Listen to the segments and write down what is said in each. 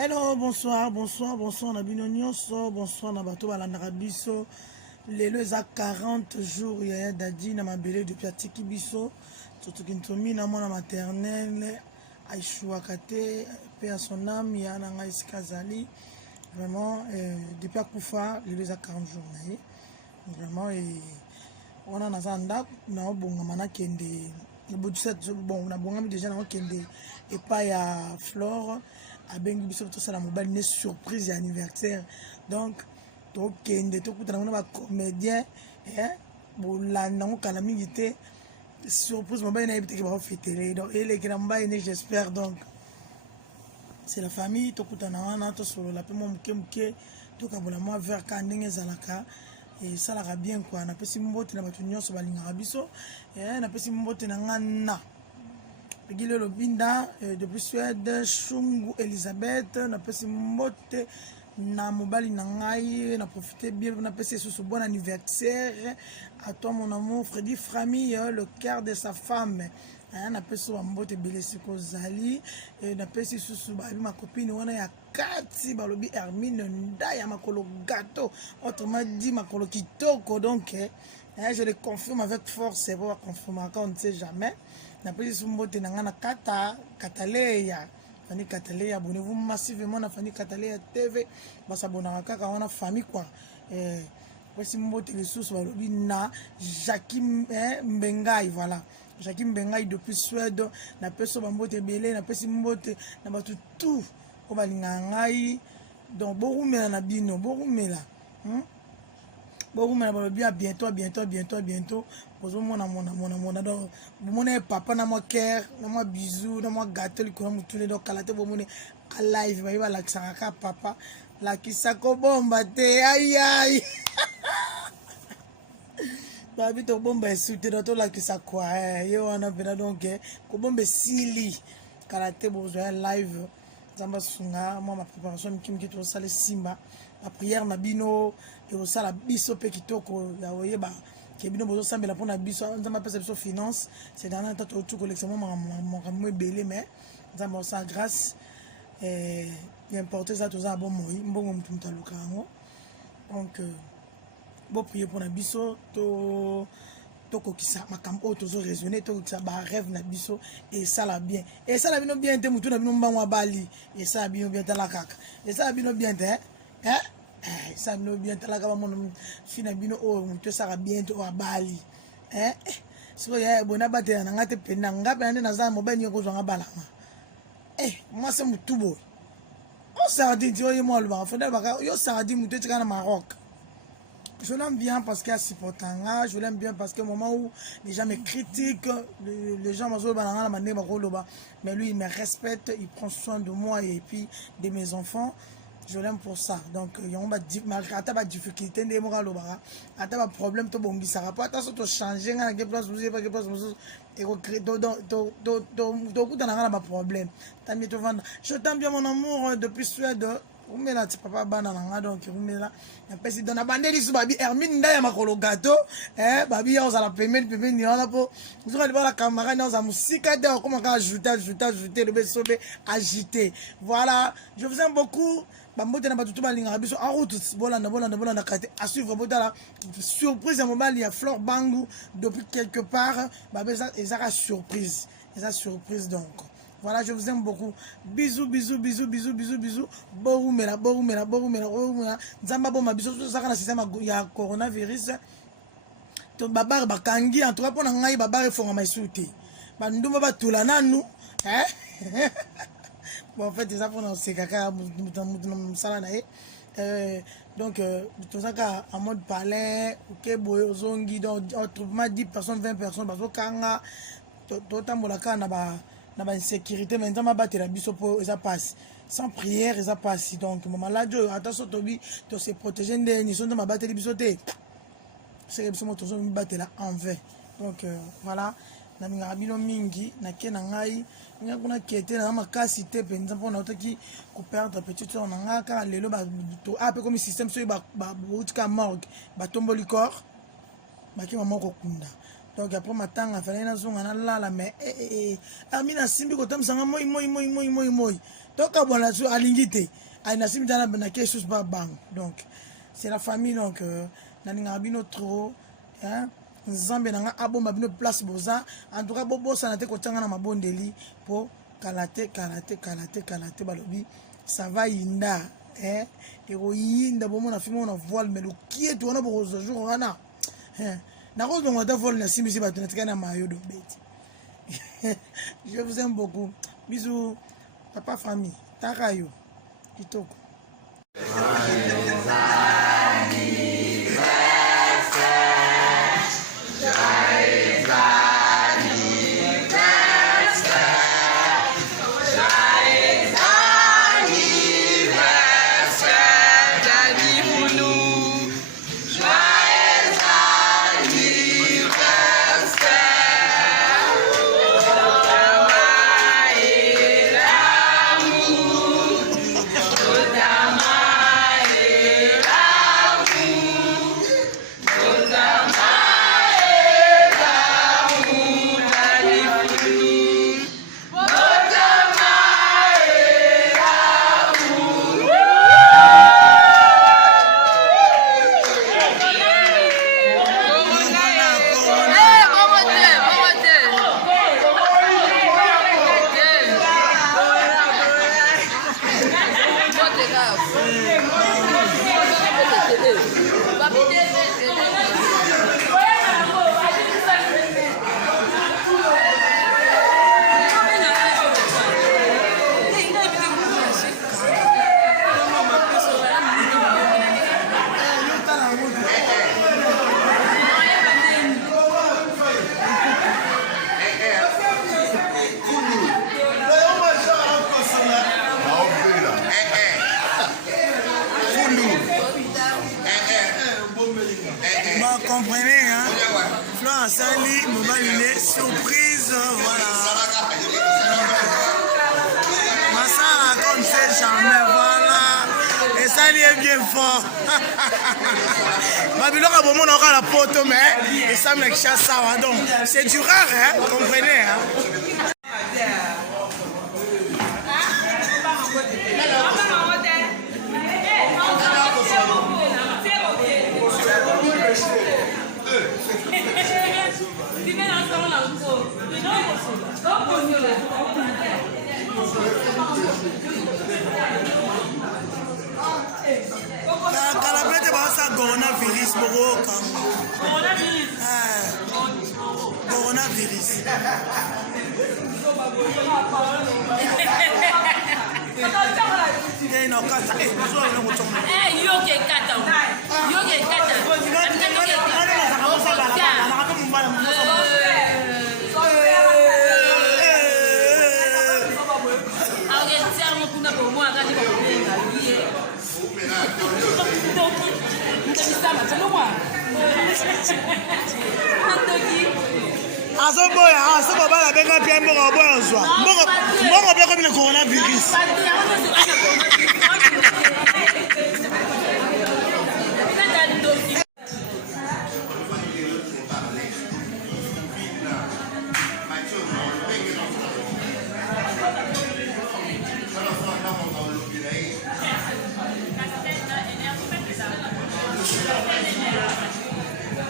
Hello, bonsoir, na bino nyonso, bonsoir na bato balandaka biso. Lelo eza 40 jours ya dadi na mabele depuis atiki biso. Totoki ntomi na mwana maternelle aishuaka te pe à son âme ya na ngai esika azali. Vraiment depuis akufa lelo eza 40 jours na ye. Vraiment wana naza ndako na obongama nakende bon na bongami déjà na okende epai ya Flore abengi biso tosala mobali ne surprise ya anniversaire, donc tokende tokutana na bacomédien bolanda ngo kala mingi te surprise mobali na yebi teke bakofetele donc elekela mobali ne j'espère. Donc c'est la famille tokutana wana tosolola mpe mwa moke moke tokabola mwa vers ka ndenge ezalaka esalaka bien quoi. Napesi mbote na bato nyonso balingaka biso, napesi mbote na nga na Pegile Lobinda depuis Suède, Shungu Elisabeth, napesi mbote na mobali na ngai, na profité bien, napesi sous bon anniversaire à toi mon amour Freddy Frami, le cœur de sa femme. Napesi mbote belesi kozali, napesi sous ma copine wana ya kati balobi Hermine Ndaya makolo gâteau, autrement dit makolo kitoko. Donc je le confirme avec force, c'est pour confirmer quand on ne sait jamais. Napesi sumbote na ngana Kataleya Fani Kataleya, abonnez-vous massivement na Fani Kataleya TV, basabonaka kaka wana famille quoi. Pesi mbote les sous balobi na Jackie Mbengai, voilà Jackie Mbengai depuis Suède. Napesi mbote belé, napesi mbote na batu tout ko balinga ngai, donc borumela na bino borumela borumela balobi à bientôt pozo mona donc bomone papa na moi cœur na moi bisou na moi gâteau likolo mutune donc kalate bomone a live ba yeba lakisaka ka papa lakisako bomba te aïe babi to bomba esute to lakisa kwa yo wana pena. Donc ko bombe sili kalate bozo ya live zamba sunga moi ma préparation kimki to sale simba la prière na bino et au sala biso pe kitoko ya oyeba kebino bozo sambela pona biso nzamba pesa biso finance c'est dans un temps tout collection mo belé mais nzamba sa grâce l'important ça tout ça bon moi mbongo mutu mutaluka ngo. Donc bo prier pour na biso to kokisa makambo tozo raisonner to kokisa ba rêve na biso et ça la bien te mutu na bino mbango abali et ça bino bien tala kaka et ça bino bien te ça bino bien tala kaka mon fina bino o mutu ça bien to abali so ya bona bate na ngate pena ngape ande na za mobali yoko zo ngabalanga moi c'est mutu boy on ça dit yo mo alba fondel baka yo ça dit mutu tika na Maroc. Je l'aime bien parce qu'il y a si important. Je l'aime bien parce que au moment où les gens me critiquent, les gens mais lui il me respecte, il prend soin de moi et puis de mes enfants. Je l'aime pour ça. Donc il y a pas de difficulté, il y a pas problème, il y a pas de changer, il y a pas problème. Je t'aime bien mon amour depuis Suède. Umela ti papa bana nanga donc umela na pesi dona bandeli su babi Hermine Ndaya makolo gâteau babi ya za la pemeli ni wana po nzoka li bala camarade na za musika de comment ajouter le besobe agiter. Voilà, je vous aime beaucoup. Bambote na batutu balinga biso en route bolanda kate à suivre botala surprise à mobile ya Flore Bangu depuis quelque part babeza ezaka surprise donc. Voilà, je vous aime beaucoup. Bisous. Borumela. Nzamba boma biso saka na système ya coronavirus. To babar bakangi en tout cas pona ngai babar fonga maisute. Bandumba batula nanu, Bon en fait ça pour c'est kaka musala na donc tout ça en mode palais, OK boy ozongi donc autrement 10 personnes 20 personnes bazo kanga to tambola kana ba na ba insécurité mais nzamba batela biso po eza passe sans prière eza passe. Donc maman la jo attention tobi to se protéger ndeni so nzamba bateli biso te c'est biso moto zo mi batela en vain. Donc voilà na minga bino mingi na kena ngai nga kuna kete na makasi te penza mpona otoki ko perdre petite soeur na ngaka lelo ba to ape comme système so ba utika morgue ba tomboli corps ba ki maman ko kunda. Donc après matanga fallait na zonga na lala mais Amina simbi ko tamsanga moi toka bona so alingite aina simita na kesus ba bang. Donc c'est la famille donc naninga bino trop hein nzambe nanga abomba bino place boza en tout cas bobo sanate ko tanga na mabondeli po kalate balobi ça va inda hein ero yinda bomo na fimo na voile mais le qui est toi na bo jour wana hein na ko donc ta voile na simisi ba tunatika na mayo do beti. Je vous aime beaucoup. Bisous papa famille takayo kitoko. Comprenez, hein? Florent Sali, Mobaline, surprise, voilà. Ma soeur raconte c'est jamais, voilà. Et Sali est bien fort. Ma biloque a bon on aura la pote, mais et ça me chasse ça, donc c'est du rare, hein? Comprenez, hein? Calabete basa coronavirus boroka. Coronavirus. Eh no kata eh so na mo tong. Eh yo ke kata. Yo ke kata. Azoboya, asoboba la benga pia mbongo boya zwa. Mbongo bia comme le coronavirus.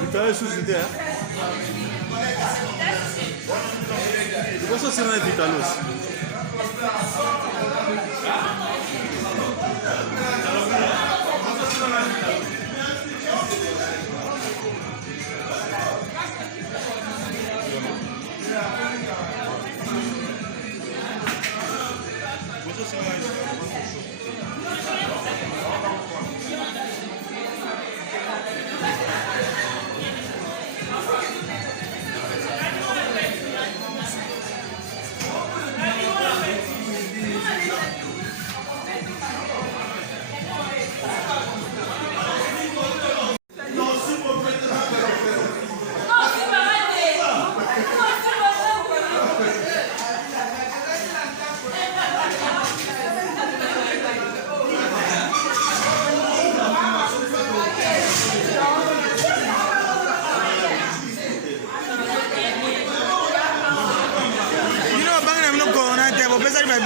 Vital sous-idée, hein? Pourquoi ça c'est un Vitalos?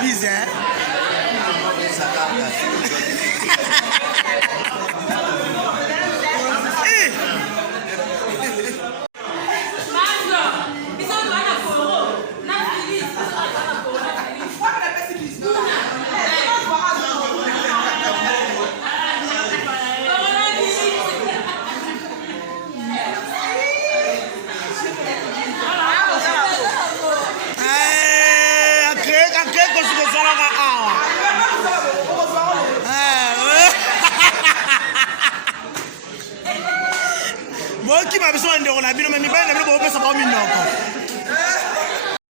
Busy, eh? Qui m'a besoin de on a bien mais mi bana le bo pesa ba mi noko